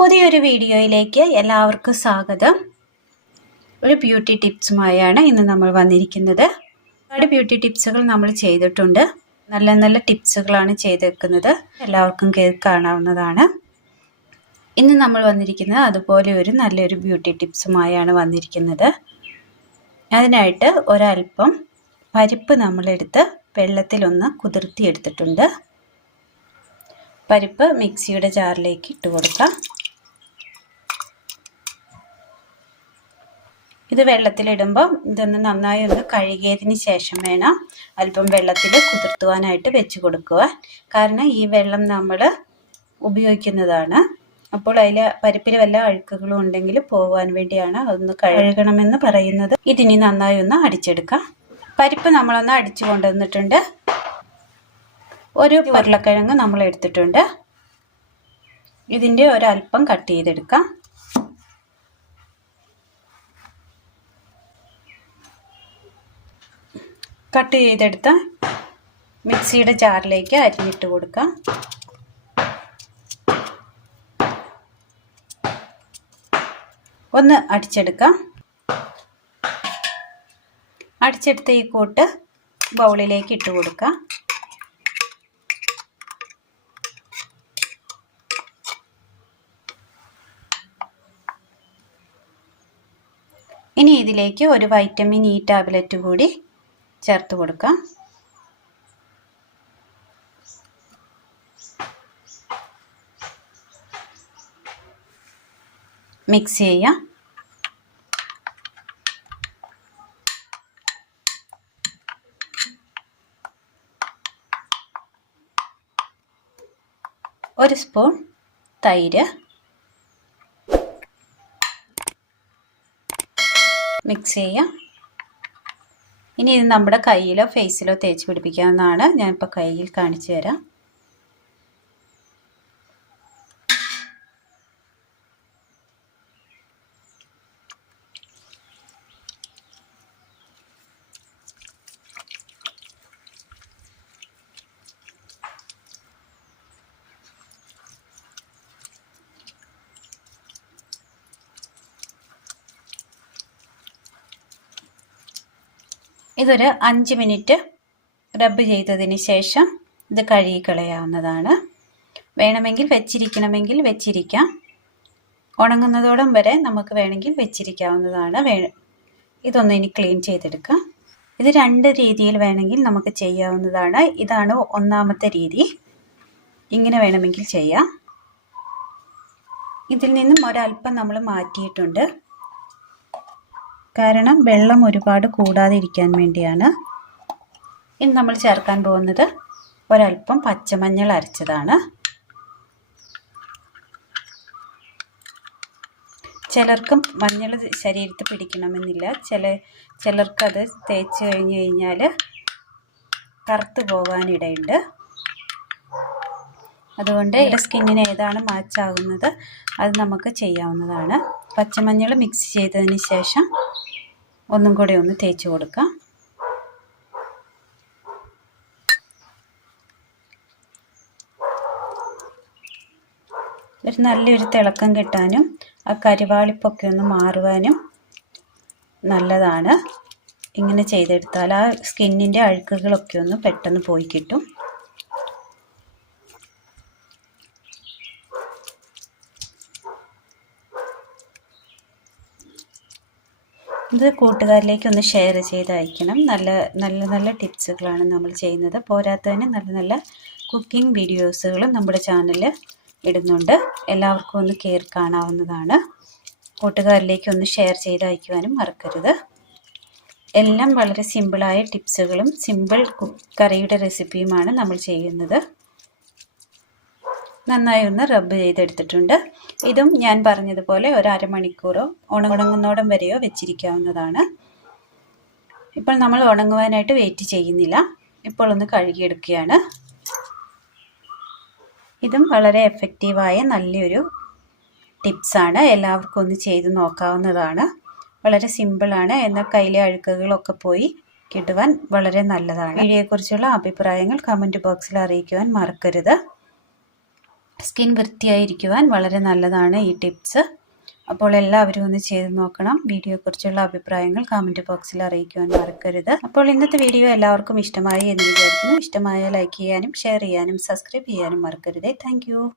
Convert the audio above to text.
പുതിയൊരു വീഡിയോയിലേക്ക് എല്ലാവർക്കും സ്വാഗതം. ഒരു ബ്യൂട്ടി ടിപ്സുമായാണ് ഇന്ന് നമ്മൾ വന്നിരിക്കുന്നത്. ഒരുപാട് ബ്യൂട്ടി ടിപ്സുകൾ നമ്മൾ ചെയ്തിട്ടുണ്ട്. നല്ല നല്ല ടിപ്സുകളാണ് ചെയ്തേക്കുന്നത്. എല്ലാവർക്കും കേൾക്കാനാവുന്നതാണ്. കാണാവുന്നതാണ്. ഇന്ന് നമ്മൾ വന്നിരിക്കുന്നത് അതുപോലെ ഒരു നല്ലൊരു ബ്യൂട്ടി ടിപ്സുമായാണ് വന്നിരിക്കുന്നത്. അതിനായിട്ട് ഒരൽപ്പം പരിപ്പ് നമ്മളെടുത്ത് വെള്ളത്തിലൊന്ന് കുതിർത്തി എടുത്തിട്ടുണ്ട്. പരിപ്പ് മിക്സിയുടെ ജാറിലേക്ക് ഇട്ട് കൊടുക്കാം. ഇത് വെള്ളത്തിലിടുമ്പോൾ ഇതൊന്ന് നന്നായി ഒന്ന് കഴുകിയതിന് ശേഷം വേണം അല്പം വെള്ളത്തിൽ കുതിർത്തുവാനായിട്ട് വെച്ച് കൊടുക്കുക. കാരണം ഈ വെള്ളം നമ്മൾ ഉപയോഗിക്കുന്നതാണ്. അപ്പോൾ അതിൽ പരിപ്പിൽ വല്ല അഴുക്കുകളും ഉണ്ടെങ്കിൽ പോകാൻ വേണ്ടിയാണ് അതൊന്ന് കഴുകണമെന്ന് പറയുന്നത്. ഇതിനി നന്നായി ഒന്ന് അടിച്ചെടുക്കാം. പരിപ്പ് നമ്മളൊന്ന് അടിച്ചു കൊണ്ടുവന്നിട്ടുണ്ട്. ഒരു ഉരുളക്കിഴങ്ങ് നമ്മൾ എടുത്തിട്ടുണ്ട്. ഇതിൻ്റെ ഒരല്പം കട്ട് ചെയ്തെടുക്കാം. കട്ട് ചെയ്തെടുത്ത് മിക്സിയുടെ ജാറിലേക്ക് അരിഞ്ഞിട്ട് കൊടുക്കാം. ഒന്ന് അടിച്ചെടുക്കാം. അടിച്ചെടുത്ത ഈ കൂട്ട് ബൗളിലേക്ക് ഇട്ട് കൊടുക്കാം. ഇനി ഇതിലേക്ക് ഒരു വൈറ്റമിൻ ഇ ടാബ്ലറ്റ് കൂടി ചേർത്ത് കൊടുക്കാം. മിക്സ് ചെയ്യാം. ഒരു സ്പൂൺ തൈര് മിക്സ് ചെയ്യാം. ഇനി ഇത് നമ്മുടെ കയ്യിലോ ഫേസിലോ തേച്ച് പിടിപ്പിക്കാവുന്നതാണ്. ഞാനിപ്പോൾ കയ്യിൽ കാണിച്ചു തരാം. ഇതൊരു 5 മിനിറ്റ് റബ്ബ് ചെയ്തതിന് ശേഷം ഇത് കഴുകി കളയാവുന്നതാണ്. വേണമെങ്കിൽ വെച്ചിരിക്കണമെങ്കിൽ വെച്ചിരിക്കാം. ഉണങ്ങുന്നതോളം വരെ നമുക്ക് വേണമെങ്കിൽ വെച്ചിരിക്കാവുന്നതാണ്. ഇതൊന്ന് ഇനി ക്ലീൻ ചെയ്തെടുക്കാം. ഇത് 2 രീതിയിൽ വേണമെങ്കിൽ നമുക്ക് ചെയ്യാവുന്നതാണ്. ഇതാണ് ഒന്നാമത്തെ രീതി. ഇങ്ങനെ വേണമെങ്കിൽ ചെയ്യാം. ഇതിൽ നിന്നും ഒരല്പം നമ്മൾ മാറ്റിയിട്ടുണ്ട്. കാരണം വെള്ളം ഒരുപാട് കൂടാതെ ഇരിക്കാൻ വേണ്ടിയാണ്. ഇനി നമ്മൾ ചേർക്കാൻ പോകുന്നത് ഒരല്പം പച്ചമഞ്ഞൾ അരച്ചതാണ്. ചിലർക്ക് മഞ്ഞൾ ശരീരത്തിൽ പിടിക്കണമെന്നില്ല. ചിലർക്കത് തേച്ച് കഴിഞ്ഞ് കഴിഞ്ഞാൽ കറുത്ത് പോകാനിടയുണ്ട്. അതുകൊണ്ട് സ്കിന്നിന് ഏതാണ് മാച്ച് ആകുന്നത് അത് നമുക്ക് ചെയ്യാവുന്നതാണ്. പച്ചമഞ്ഞൾ മിക്സ് ചെയ്തതിന് ശേഷം ഒന്നും കൂടി ഒന്ന് തേച്ച് കൊടുക്കാം. ഒരു നല്ലൊരു തിളക്കം കിട്ടാനും ആ കരിവാളിപ്പൊക്കെ ഒന്ന് മാറുവാനും നല്ലതാണ്. ഇങ്ങനെ ചെയ്തെടുത്താൽ ആ സ്കിന്നിൻ്റെ അഴുക്കുകളൊക്കെ ഒന്ന് പെട്ടെന്ന് പോയി കിട്ടും. ഇത് കൂട്ടുകാരിലേക്ക് ഒന്ന് ഷെയർ ചെയ്ത് അയക്കണം. നല്ല ടിപ്സുകളാണ് നമ്മൾ ചെയ്യുന്നത്. പോരാത്തതിന് നല്ല നല്ല കുക്കിംഗ് വീഡിയോസുകളും നമ്മുടെ ചാനലിൽ ഇടുന്നുണ്ട്. എല്ലാവർക്കും ഒന്ന് കയറി കാണാവുന്നതാണ്. കൂട്ടുകാരിലേക്ക് ഒന്ന് ഷെയർ ചെയ്ത് അയക്കുവാനും മറക്കരുത്. എല്ലാം വളരെ സിമ്പിളായ ടിപ്സുകളും സിമ്പിൾ കറിയുടെ റെസിപ്പിയുമാണ് നമ്മൾ ചെയ്യുന്നത്. നന്നായി ഒന്ന് റബ്ബ് ചെയ്തെടുത്തിട്ടുണ്ട്. ഇതും ഞാൻ പറഞ്ഞതുപോലെ ഒരു അരമണിക്കൂറോ ഉണങ്ങുന്നോടം വരെയോ വെച്ചിരിക്കാവുന്നതാണ്. ഇപ്പോൾ നമ്മൾ ഉണങ്ങുവാനായിട്ട് വെയിറ്റ് ചെയ്യുന്നില്ല. ഇപ്പോൾ ഒന്ന് കഴുകിയെടുക്കുകയാണ്. ഇതും വളരെ എഫക്റ്റീവായ നല്ലൊരു ടിപ്സാണ്. എല്ലാവർക്കും ഒന്ന് ചെയ്ത് നോക്കാവുന്നതാണ്. വളരെ സിമ്പിളാണ്. എന്നാൽ കയ്യിലെ അഴുക്കുകളൊക്കെ പോയി കിട്ടുവാൻ വളരെ നല്ലതാണ്. വീഡിയോയെക്കുറിച്ചുള്ള അഭിപ്രായങ്ങൾ കമൻറ്റ് ബോക്സിൽ അറിയിക്കുവാൻ മറക്കരുത്. സ്കിൻ വൃത്തിയായിരിക്കുവാൻ വളരെ നല്ലതാണ് ഈ ടിപ്സ്. അപ്പോൾ എല്ലാവരും ഒന്ന് ചെയ്ത് നോക്കണം. വീഡിയോയെക്കുറിച്ചുള്ള അഭിപ്രായങ്ങൾ കമൻറ്റ് ബോക്സിൽ അറിയിക്കുവാൻ മറക്കരുത്. അപ്പോൾ ഇന്നത്തെ വീഡിയോ എല്ലാവർക്കും ഇഷ്ടമായി എന്ന് വിചാരിക്കുന്നു. ഇഷ്ടമായ ലൈക്ക് ചെയ്യാനും ഷെയർ ചെയ്യാനും സബ്സ്ക്രൈബ് ചെയ്യാനും മറക്കരുതേ. താങ്ക്